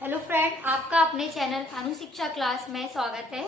Hello friend, आपका अपने channel अनुशिक्षा class में स्वागत है।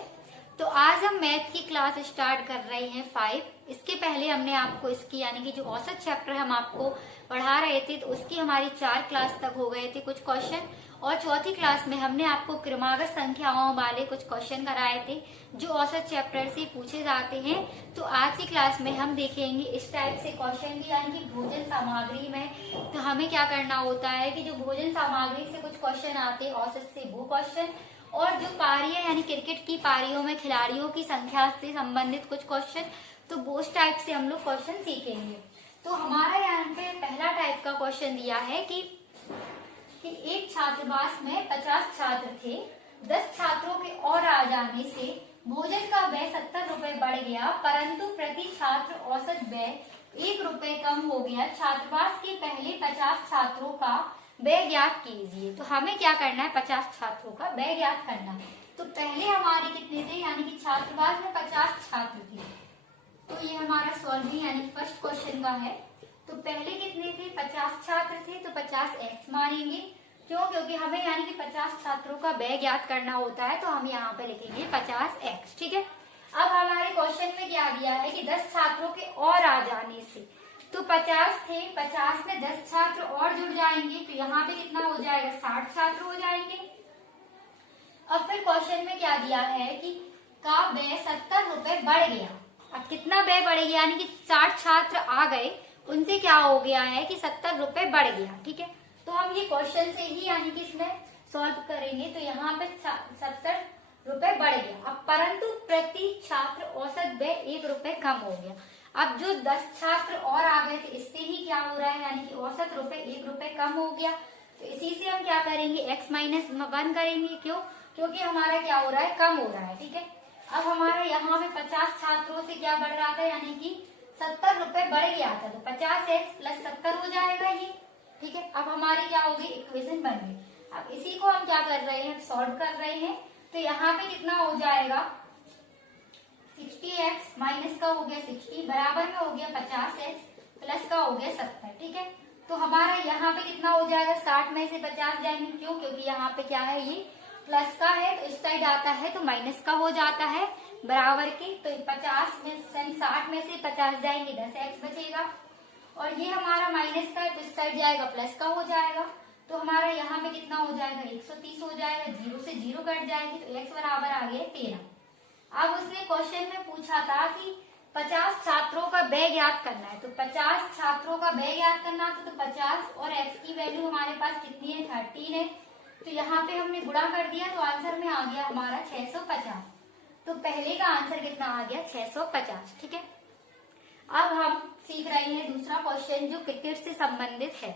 तो आज हम मैथ की क्लास स्टार्ट कर रहे हैं 5। इसके पहले हमने आपको इसकी यानी कि जो औसत चैप्टर हम आपको पढ़ा रहे थे तो उसकी हमारी 4 क्लास तक हो गए थे कुछ क्वेश्चन, और चौथी क्लास में हमने आपको क्रमागत संख्याओं वाले कुछ क्वेश्चन कराए थे जो औसत चैप्टर से पूछे जाते हैं। तो आज की क्लास में हम देखेंगे इस टाइप से क्वेश्चन की, यानी कि भोजन सामग्री में तो हमें क्या करना होता है कि जो भोजन सामग्री से कुछ क्वेश्चन आते हैं औसत से वो क्वेश्चन, और जो पारियां यानी क्रिकेट की पारियों में खिलाड़ियों की संख्या से संबंधित कुछ क्वेश्चन, तो वो टाइप से हम लोग क्वेश्चन सीखेंगे। तो हमारा यहाँ पे पहला टाइप का क्वेश्चन दिया है कि एक छात्रावास में 50 छात्र थे। 10 छात्रों के और आ जाने से भोजन का व्यय 70 रुपए बढ़ गया, परंतु प्रति छात्र औसत व्यय 1 रुपए कम हो गया। छात्रावास के पहले 50 छात्रों का व्यय ज्ञात कीजिए। तो हमें क्या करना है, 50 छात्रों का व्यय ज्ञात करना है। तो पहले हमारे कितने थे, यानी कि छात्रावास में 50 छात्र थे। तो ये हमारा सॉल्विंग यानी फर्स्ट क्वेश्चन का है। तो पहले कितने थे, 50 छात्र थे, तो 50 एक्स मारेंगे। क्यों? क्योंकि हमें यानी कि 50 छात्रों का व्यय ज्ञात करना होता है, तो हम यहाँ पे लिखेंगे 50 एक्स। ठीक है। अब हमारे क्वेश्चन में क्या दिया है कि 10 छात्रों के और आ जाने से, तो 50 थे, 50 में 10 छात्र और जुड़ जाएंगे, तो यहाँ पे कितना हो जाएगा, 60 छात्र हो जाएंगे। अब फिर क्वेश्चन में क्या दिया है कि का व्यय 70 रुपए बढ़ गया। अब कितना व्यय बढ़ गया, यानी कि 60 छात्र आ गए, उनसे क्या हो गया है कि 70 रुपए बढ़ गया। ठीक है। तो हम ये क्वेश्चन से ही यानी कि इसमें सॉल्व करेंगे। तो यहाँ पे 70 रुपए बढ़ गया। अब परंतु प्रति छात्र औसत व्यय 1 रुपए कम हो गया। अब जो 10 छात्र और आ गए थे इससे ही क्या हो रहा है, यानी कि औसत रुपए 1 रुपए कम हो गया। तो इसी से हम क्या करेंगे, x माइनस 1 करेंगे। क्यों? क्योंकि हमारा क्या हो रहा है, कम हो रहा है। ठीक है। अब हमारा यहाँ पे 50 छात्रों से क्या बढ़ रहा था, यानी कि 70 रुपए बढ़ गया था। तो 50x प्लस 70 हो जाएगा ये। ठीक है। अब हमारी क्या होगी, इक्वेशन बन गई। अब इसी को हम क्या कर रहे हैं, सॉल्व कर रहे हैं। तो यहाँ पे कितना हो जाएगा, 60x माइनस का हो गया 60 बराबर में हो गया 50x प्लस का हो गया 70। ठीक है। तो हमारा यहाँ पे कितना हो जाएगा, 60 में से 50 जाएंगे। क्यों? क्योंकि यहाँ पे क्या है, ये प्लस का है, तो इस साइड आता है तो माइनस का हो जाता है बराबर के। तो 50 में 60 में से 50 जाएंगे, 10x बचेगा, और ये हमारा माइनस का है तो इस साइड जाएगा प्लस का हो जाएगा। तो हमारा यहाँ पे कितना हो जाएगा, 130 हो जाएगा। 0 से 0 कट जाएगी तो x बराबर आ गया 13। अब उसने क्वेश्चन में पूछा था कि 50 छात्रों का व्यय ज्ञात करना है। तो 50 छात्रों का व्यय ज्ञात करना था, तो 50 और x की वैल्यू हमारे पास कितनी है, 13 है। तो यहाँ पे हमने गुणा कर दिया तो आंसर में आ गया हमारा 650। तो पहले का आंसर कितना आ गया, 650। ठीक है। अब हम सीख रहे हैं दूसरा क्वेश्चन जो क्रिकेट से संबंधित है।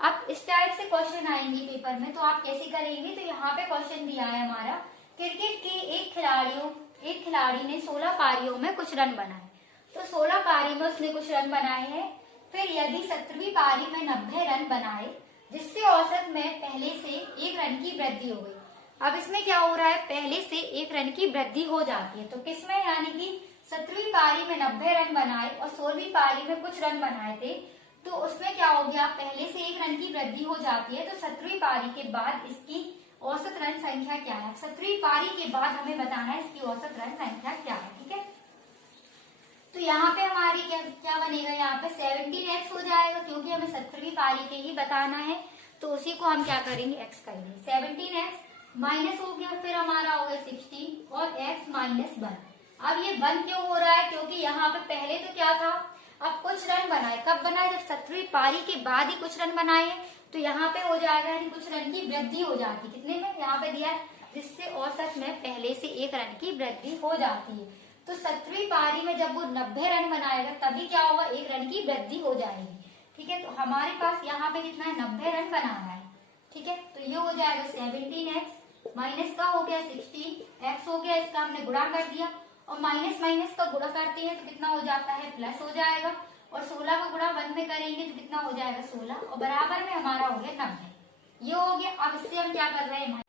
अब इस टाइप से क्वेश्चन आएंगे पेपर में, तो आप कैसे करेंगे। तो यहाँ पे क्वेश्चन दिया है हमारा, क्रिकेट के एक खिलाड़ी ने 16 पारियों में कुछ रन बनाए। तो 16 पारी में उसने कुछ रन बनाए हैं। फिर यदि 17वीं पारी में 90 रन बनाए, जिससे औसत में पहले से 1 रन की वृद्धि हो गई। अब इसमें क्या हो रहा है, पहले से 1 रन की वृद्धि हो जाती है। तो किसमें, यानी कि 17वीं पारी में 90 रन बनाए और 16वीं पारी में कुछ रन बनाए थे, तो उसमें क्या हो गया, पहले से 1 रन की वृद्धि हो जाती है। तो 17वीं पारी के बाद इसकी औसत रन संख्या क्या है। 17वीं पारी के बाद हमें बताना है इसकी औसत रन संख्या क्या है। ठीक है। तो यहाँ पे हमारी क्या बनेगा, यहाँ पे 17x हो जाएगा, क्योंकि हमें 17वीं पारी के ही बताना है। तो उसी को हम क्या करेंगे, x करेंगे। 17x माइनस हो गया, फिर हमारा हो गया 16 और x माइनस 1। अब ये 1 क्यों हो रहा है, क्योंकि यहाँ पे पहले तो क्या था, अब कुछ रन बनाए। कब बनाए, जब 17वीं पारी के बाद ही कुछ रन बनाए। तो यहाँ पे हो जाएगा, यानी कुछ रन की वृद्धि हो जाती है। कितने में, यहाँ पे दिया है, जिससे औसत में पहले से 1 रन की वृद्धि हो जाती है। तो 17वीं पारी में जब वो 90 रन बनाएगा तभी क्या होगा, 1 रन की वृद्धि हो जाएगी। ठीक है। तो हमारे पास यहाँ पे कितना है, 90 रन बनाना है। ठीक है। तो ये हो जाएगा 17x माइनस का हो गया 16x हो गया, इसका हमने गुणा कर दिया, और माइनस माइनस का गुणा करते हैं तो कितना हो जाता है, प्लस हो जाएगा, और 16 का गुणा 1 में करेंगे तो कितना हो जाएगा, 16, और बराबर में हमारा हो गया 90। ये हो गया। अब इससे हम क्या कर रहे हैं,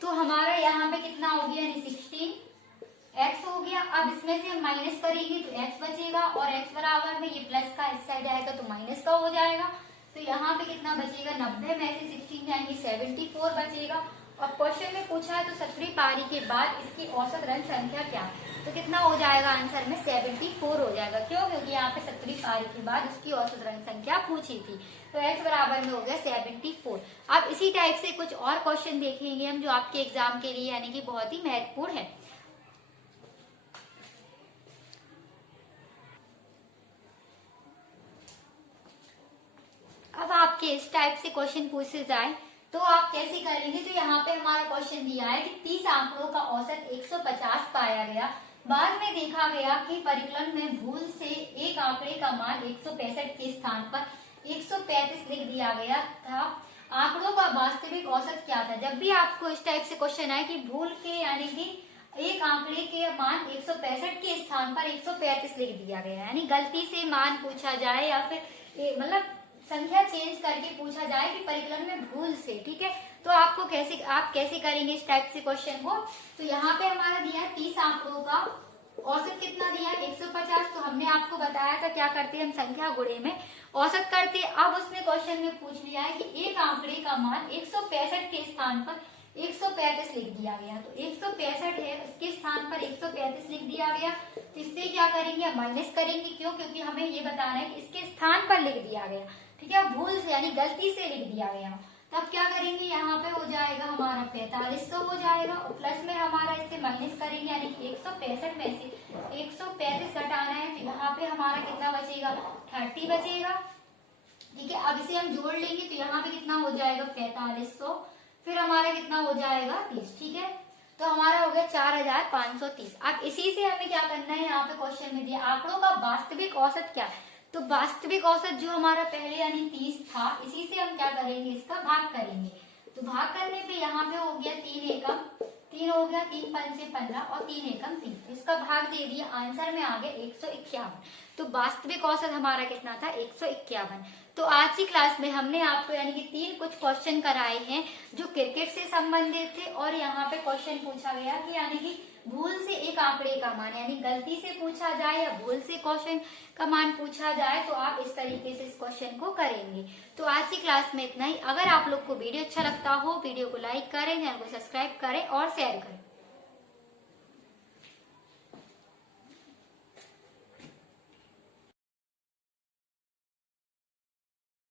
तो हमारा यहाँ पे कितना हो गया, 16x हो गया। अब इसमें से हम माइनस करेंगे तो x बचेगा, और x बराबर में ये प्लस का इस साइड आएगा तो माइनस का हो जाएगा। तो यहाँ पे कितना बचेगा, 90 में से 16 जाएंगे 74 बचेगा। और क्वेश्चन में पूछा है तो 70वीं पारी के बाद इसकी औसत रन संख्या क्या है, तो कितना हो जाएगा आंसर में 74 हो जाएगा। क्यों, क्योंकि यहाँ पे 70वीं पारी के बाद उसकी औसत रन संख्या पूछी थी। तो x बराबर में हो गया 74। अब इसी टाइप से कुछ और क्वेश्चन देखेंगे हम जो आपके एग्जाम के लिए यानी कि बहुत ही महत्वपूर्ण है। अब आपके इस टाइप से क्वेश्चन पूछे जाए तो आप कैसे करेंगे। तो यहाँ पे हमारा क्वेश्चन दिया है कि 30 आंकड़ों का औसत 150 पाया गया। बाद में देखा गया कि परिकलन में भूल से एक आंकड़े का मान 165 के स्थान पर 135 लिख दिया गया था। आंकड़ों का वास्तविक औसत क्या था। जब भी आपको इस टाइप से क्वेश्चन आए कि भूल के यानी कि एक आंकड़े के मान 165 के स्थान पर 135 लिख दिया गया, यानी गलती से मान पूछा जाए या फिर मतलब संख्या चेंज करके पूछा जाए कि परिकलन में भूल से, ठीक है। तो आपको आप कैसे करेंगे इस टाइप से क्वेश्चन को। तो यहाँ पे हमारा दिया है 30 आंकड़ों का औसत कितना दिया है 150। तो हमने आपको बताया था क्या करते हैं हम संख्या गुणे में औसत करते। अब उसने क्वेश्चन में पूछ लिया है कि एक आंकड़े का मान 165 के स्थान पर 135 लिख दिया गया। तो 165 है, उसके स्थान पर 135 लिख दिया गया। तो इससे क्या करेंगे, हम माइनस करेंगे। क्यों, क्योंकि हमें ये बताना है कि इसके स्थान पर लिख दिया गया, ठीक है, भूल से यानी गलती से लिख दिया गया। तब क्या करेंगे, यहाँ पे हो जाएगा हमारा 4500 हो जाएगा और प्लस में हमारा इससे माइनस करेंगे यानी 165 में से 135 घटाना है। तो यहाँ पे हमारा कितना बचेगा, 30 बचेगा, ठीक है। अब इसे हम जोड़ लेंगे तो यहाँ पे कितना हो जाएगा 4500, फिर हमारा कितना हो जाएगा 30, ठीक है। तो हमारा हो गया 4530। अब इसी से हमें क्या करना है, यहाँ पे क्वेश्चन में दिया आंकड़ों का वास्तविक औसत क्या है। तो वास्तविक औसत जो हमारा पहले यानी 30 था, इसी से हम क्या करेंगे, इसका भाग करेंगे। तो भाग करने पे यहाँ पे हो गया 3 एकम 3 हो गया, 3 पंचे 15 और 3 एकम 3, इसका भाग दे दिया, आंसर में आ गया 151। तो वास्तविक औसत हमारा कितना था 151। तो आज की क्लास में हमने आपको यानी कि 3 कुछ क्वेश्चन कराए हैं जो क्रिकेट से संबंधित थे। और यहाँ पे क्वेश्चन पूछा गया कि यानी कि भूल से एक आंकड़े का मान, यानी गलती से पूछा जाए या भूल से क्वेश्चन का मान पूछा जाए तो आप इस तरीके से इस क्वेश्चन को करेंगे। तो आज की क्लास में इतना ही। अगर आप लोग को वीडियो अच्छा लगता हो, वीडियो को लाइक करें, चैनल को सब्सक्राइब करें और शेयर करें।